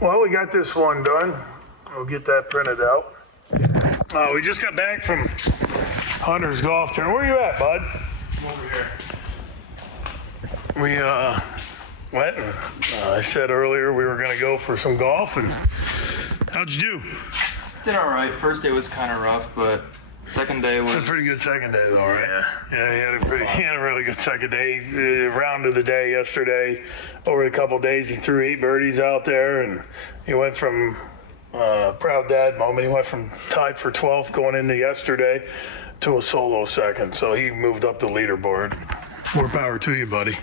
Well, we got this one done. We'll get that printed out. We just got back from Hunter's golf tournament. Where you at, bud? I'm over here. We went and I said earlier we were gonna go for some golf, and how'd you do? Did all right. First day was kind of rough, but second day was A pretty good second day though, right? Yeah, he had a really good second day. Round of the day yesterday. Over a couple days, he threw 8 birdies out there, and he went from proud dad moment. He went from tied for 12th going into yesterday to a solo second. So he moved up the leaderboard. More power to you, buddy.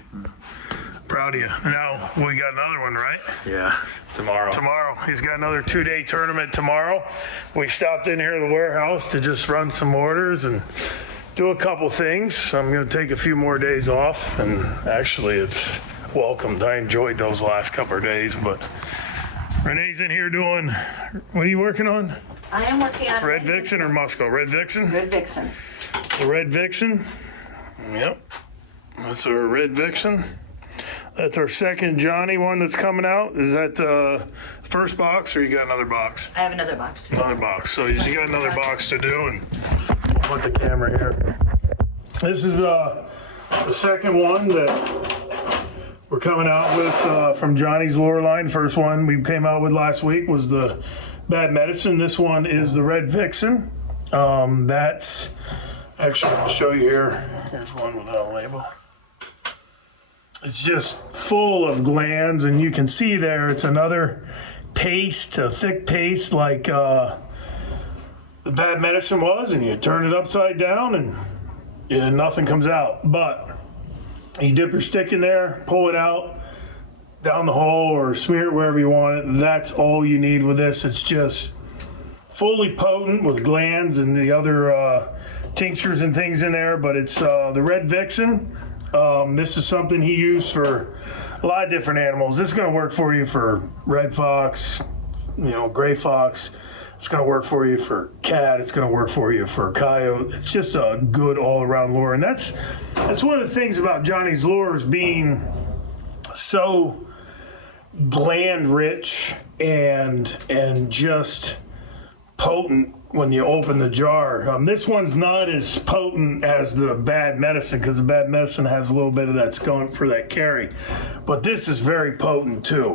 Proud of you. Now we got another one, right? yeah. Tomorrow. Tomorrow. He's got another 2-day tournament tomorrow. We stopped in here at the warehouse to just run some orders and do a couple things. I'm going to take a few more days off, and actually it's welcomed. I enjoyed those last couple of days, but Renee's in here doing, what are you working on? I am working on Red VIXEN or Musco? Red VIXEN? Red VIXEN. The Red VIXEN. Yep. That's our Red VIXEN. That's our second Johnny one that's coming out. Is that the first box, or you got another box? I have another box too. Another box. So you got another box to do, and we'll put the camera here. This is the second one that we're coming out with from Johnny's lure line. First one we came out with last week was the Bad Medicine. This one is the Red VIXEN. That's actually, I'll show you here. Here's one without a label. It's just full of glands, and you can see there it's another paste, a thick paste like the Bad Medicine was, and you turn it upside down and nothing comes out. But you dip your stick in there, pull it out down the hole or smear it wherever you want it. That's all you need with this. It's just fully potent with glands and the other tinctures and things in there, but it's the Red VIXEN. This is something he used for a lot of different animals. This is going to work for you for red fox, gray fox. It's going to work for you for cat. It's going to work for you for coyote. It's just a good all-around lure, and that's one of the things about Johnny's lures being so gland rich and just potent when you open the jar. This one's not as potent as the Bad Medicine, because the Bad Medicine has a little bit of that skunk for that carry, but this is very potent too.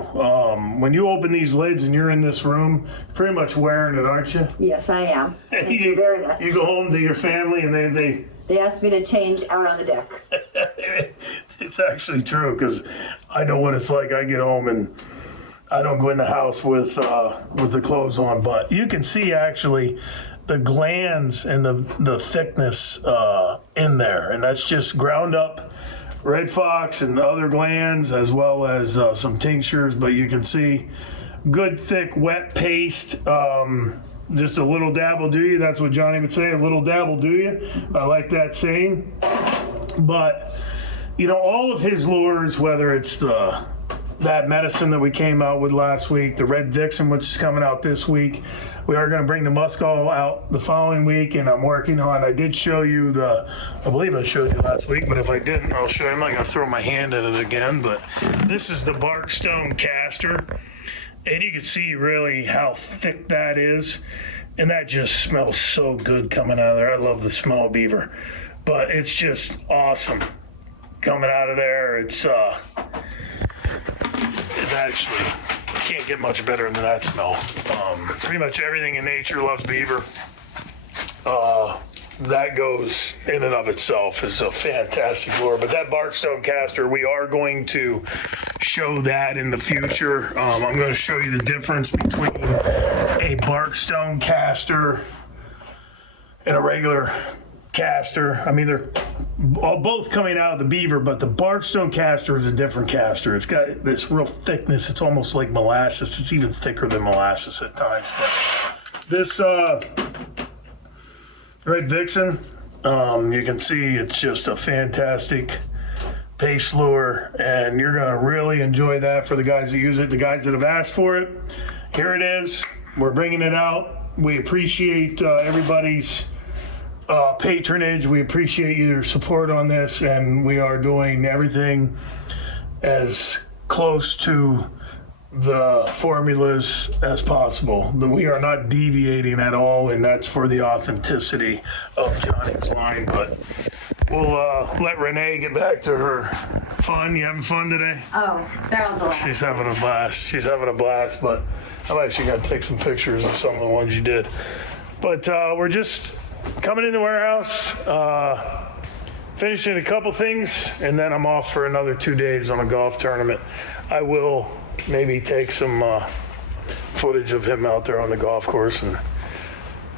When you open these lids and you're in this room, you're pretty much wearing it, aren't you? Yes, I am. Thank you very much. You go home to your family and They asked me to change out on the deck. It's actually true, because I know what it's like. I get home and I don't go in the house with the clothes on, but you can see actually the glands and the thickness in there, and that's just ground up red fox and other glands, as well as some tinctures. But you can see good thick wet paste. Just a little dab will do you. That's what Johnny would say, a little dab will do you. I like that saying. But all of his lures, whether it's that Medicine that we came out with last week, the Red VIXEN, which is coming out this week. We are going to bring the Musco out the following week, and I'm working on, I did show you I believe I showed you last week, but if I didn't, I'll show you. I'm not going to throw my hand in it again, but this is the Barkstone caster, and you can see really how thick that is, and that just smells so good coming out of there. I love the smell of beaver, but it's just awesome coming out of there. It's actually can't get much better than that smell. Pretty much everything in nature loves beaver. That goes in and of itself is a fantastic lure. But that Barkstone caster, we are going to show that in the future. I'm going to show you the difference between a Barkstone caster and a regular caster. I mean, they're both coming out of the beaver, but the Barkstone caster is a different caster. It's got this real thickness. It's almost like molasses. It's even thicker than molasses at times. But this Red VIXEN, you can see it's just a fantastic paste lure, and you're going to really enjoy that for the guys that use it, the guys that have asked for it. Here it is. We're bringing it out. We appreciate everybody's patronage. We appreciate your support on this, and we are doing everything as close to the formulas as possible. We are not deviating at all, and that's for the authenticity of Johnny's line. But we'll let Renee get back to her fun. You having fun today? Oh, barrels of She's having a blast. She's having a blast, but I'm actually going to take some pictures of some of the ones you did. But we're just coming in the warehouse, finishing a couple things, and then I'm off for another 2 days on a golf tournament. I will maybe take some footage of him out there on the golf course and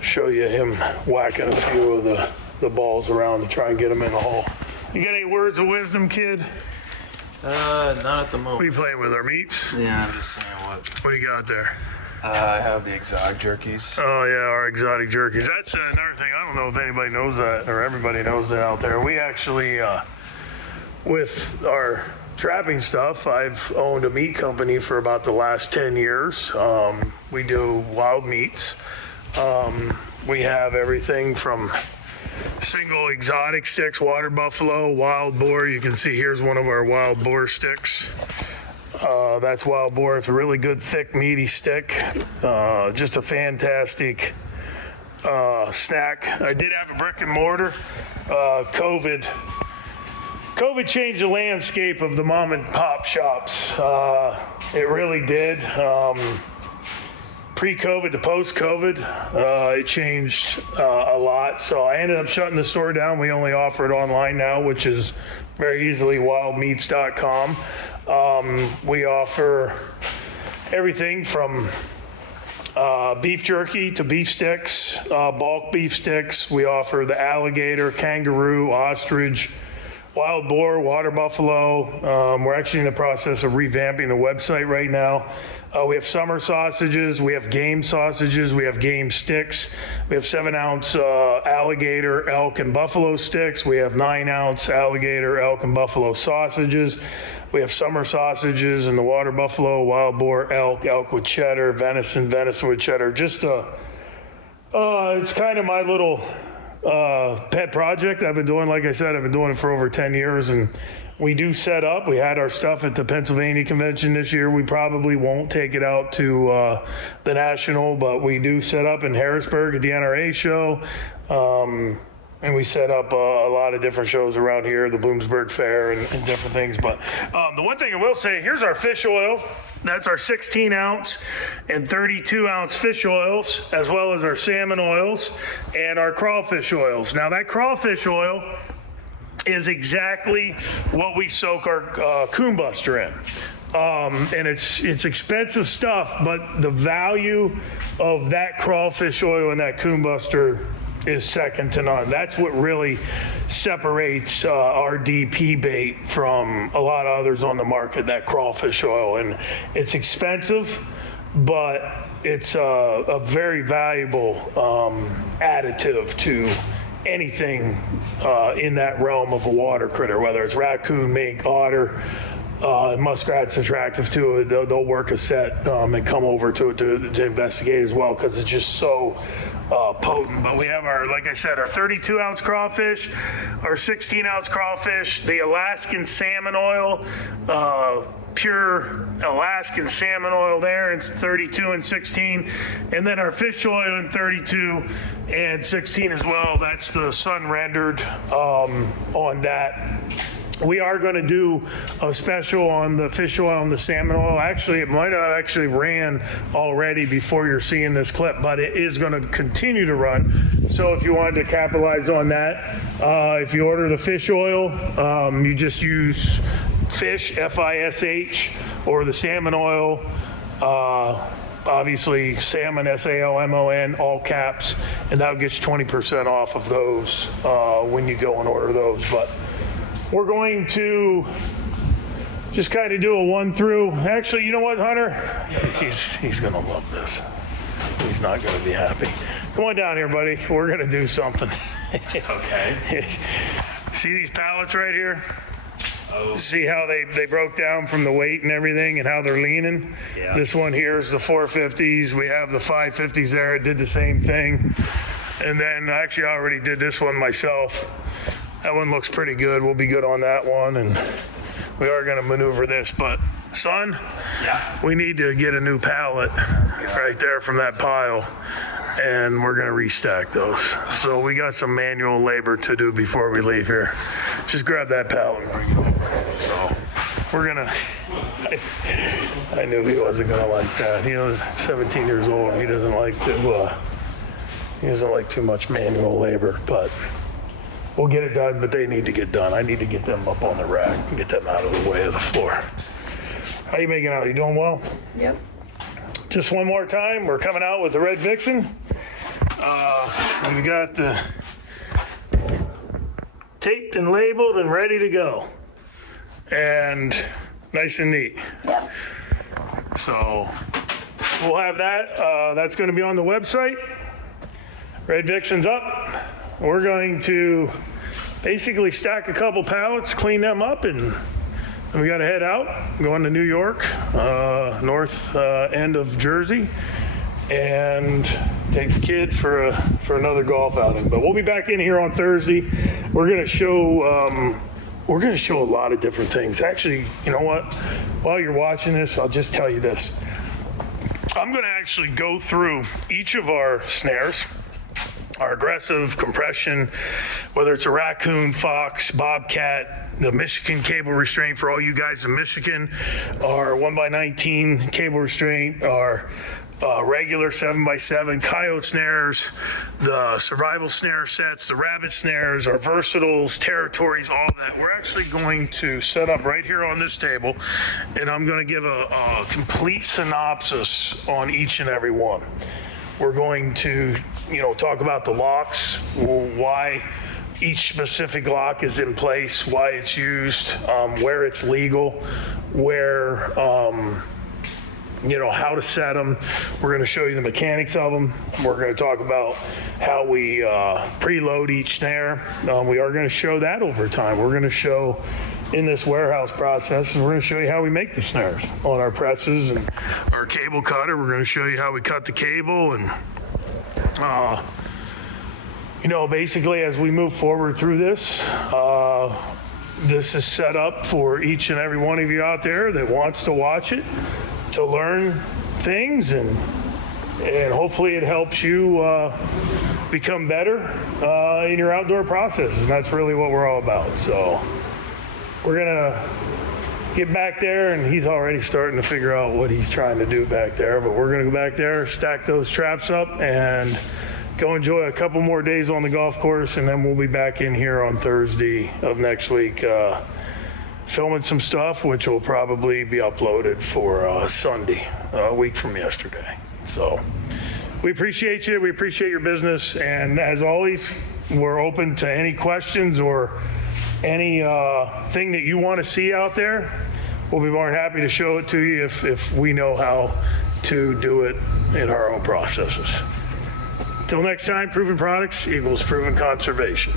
show you him whacking a few of the balls around to try and get them in the hole. You got any words of wisdom, kid? Not at the moment. What are you playing with, our meats? Yeah, I'm just saying What do you got there? I have the exotic jerkies. Oh yeah, our exotic jerkies. That's another thing. I don't know if anybody knows that or everybody knows that out there. We actually, with our trapping stuff, I've owned a meat company for about the last 10 years. We do wild meats. We have everything from single exotic sticks, water buffalo, wild boar. You can see here's one of our wild boar sticks. That's wild boar. It's a really good, thick, meaty stick. Just a fantastic snack. I did have a brick and mortar. COVID changed the landscape of the mom and pop shops. It really did. Pre-COVID to post-COVID, it changed a lot. So I ended up shutting the store down. We only offer it online now, which is very easily wildmeats.com. We offer everything from beef jerky to beef sticks, bulk beef sticks. We offer the alligator, kangaroo, ostrich, wild boar, water buffalo. We're actually in the process of revamping the website right now. We have summer sausages, we have game sausages, we have game sticks. We have 7-ounce alligator, elk, and buffalo sticks. We have 9-ounce alligator, elk, and buffalo sausages. We have summer sausages and the water buffalo, wild boar, elk with cheddar, venison with cheddar. Just it's kind of my little pet project I've been doing. Like I said, I've been doing it for over 10 years, and we do set up. We had our stuff at the Pennsylvania convention this year. We probably won't take it out to the national, but we do set up in Harrisburg at the NRA show. And we set up a lot of different shows around here, the Bloomsburg Fair and different things. But the one thing I will say, here's our fish oil. That's our 16-ounce and 32-ounce fish oils, as well as our salmon oils and our crawfish oils. Now, that crawfish oil is exactly what we soak our coon buster in. And it's expensive stuff, but the value of that crawfish oil and that coon buster is second to none. That's what really separates our DP bait from a lot of others on the market, that crawfish oil. And it's expensive, but it's a very valuable additive to anything in that realm of a water critter, whether it's raccoon, mink, otter. Muskrat's attractive to it. They'll work a set and come over to it to investigate as well, because it's just so potent. But we have our, like I said, our 32-ounce crawfish, our 16-ounce crawfish, the Alaskan salmon oil, pure Alaskan salmon oil there. It's 32 and 16. And then our fish oil in 32 and 16 as well. That's the sun rendered on that. We are going to do a special on the fish oil and the salmon oil. Actually, it might have actually ran already before you're seeing this clip, but it is going to continue to run. So if you wanted to capitalize on that, if you order the fish oil, you just use fish, F-I-S-H, or the salmon oil, obviously salmon, S-A-L-M-O-N, all caps, and that'll get you 20% off of those when you go and order those. But we're going to just kind of do a one through. Actually, you know what, Hunter? He's going to love this. He's not going to be happy. Come on down here, buddy. We're going to do something. Okay. See these pallets right here? Oh. See how they broke down from the weight and everything and how they're leaning? Yeah. This one here is the 450s. We have the 550s there. It did the same thing. And then actually I already did this one myself. That one looks pretty good. We'll be good on that one. And we are going to maneuver this, but son, Yeah. we need to get a new pallet right there from that pile, and we're gonna restack those. So we got some manual labor to do before we leave here. Just grab that pallet and bring it over. So we're gonna, I knew he wasn't gonna like that. He was 17 years old. He doesn't like too much manual labor, but we'll get it done, but they need to get done. I need to get them up on the rack and get them out of the way of the floor. How you making out? You doing well? Yep. Just one more time, we're coming out with the red VIXEN. We've got the taped and labeled and ready to go. And nice and neat. Yep. So we'll have that. That's going to be on the website. Red VIXEN's up. We're going to basically stack a couple pallets, clean them up, and we got to head out. Going to New York, north end of Jersey, and take the kid for another golf outing. But we'll be back in here on Thursday. We're going to show a lot of different things. Actually, you know what? While you're watching this, I'll just tell you this. I'm going to actually go through each of our snares, our aggressive compression, whether it's a Raccoon, Fox, Bobcat, the Michigan cable restraint for all you guys in Michigan, our 1x19 cable restraint, our regular 7x7 Coyote snares, the survival snare sets, the rabbit snares, our versatiles, territories, all that. We're actually going to set up right here on this table, and I'm going to give a complete synopsis on each and every one. We're going to, talk about the locks, why each specific lock is in place, why it's used, where it's legal, where, how to set them. We're going to show you the mechanics of them. We're going to talk about how we preload each snare. We are going to show that over time. We're going to show in this warehouse process, and we're going to show you how we make the snares on our presses and our cable cutter. We're going to show you how we cut the cable, and basically as we move forward through this, this is set up for each and every one of you out there that wants to watch it, to learn things, and hopefully it helps you become better in your outdoor processes. And that's really what we're all about. So we're gonna get back there, and he's already starting to figure out what he's trying to do back there, but we're gonna go back there, stack those traps up, and go enjoy a couple more days on the golf course, and then we'll be back in here on Thursday of next week filming some stuff, which will probably be uploaded for Sunday, a week from yesterday. So we appreciate you. We appreciate your business. And as always, we're open to any questions or any thing that you want to see out there. We'll be more than happy to show it to you if we know how to do it in our own processes. Until next time, proven products equals proven conservation.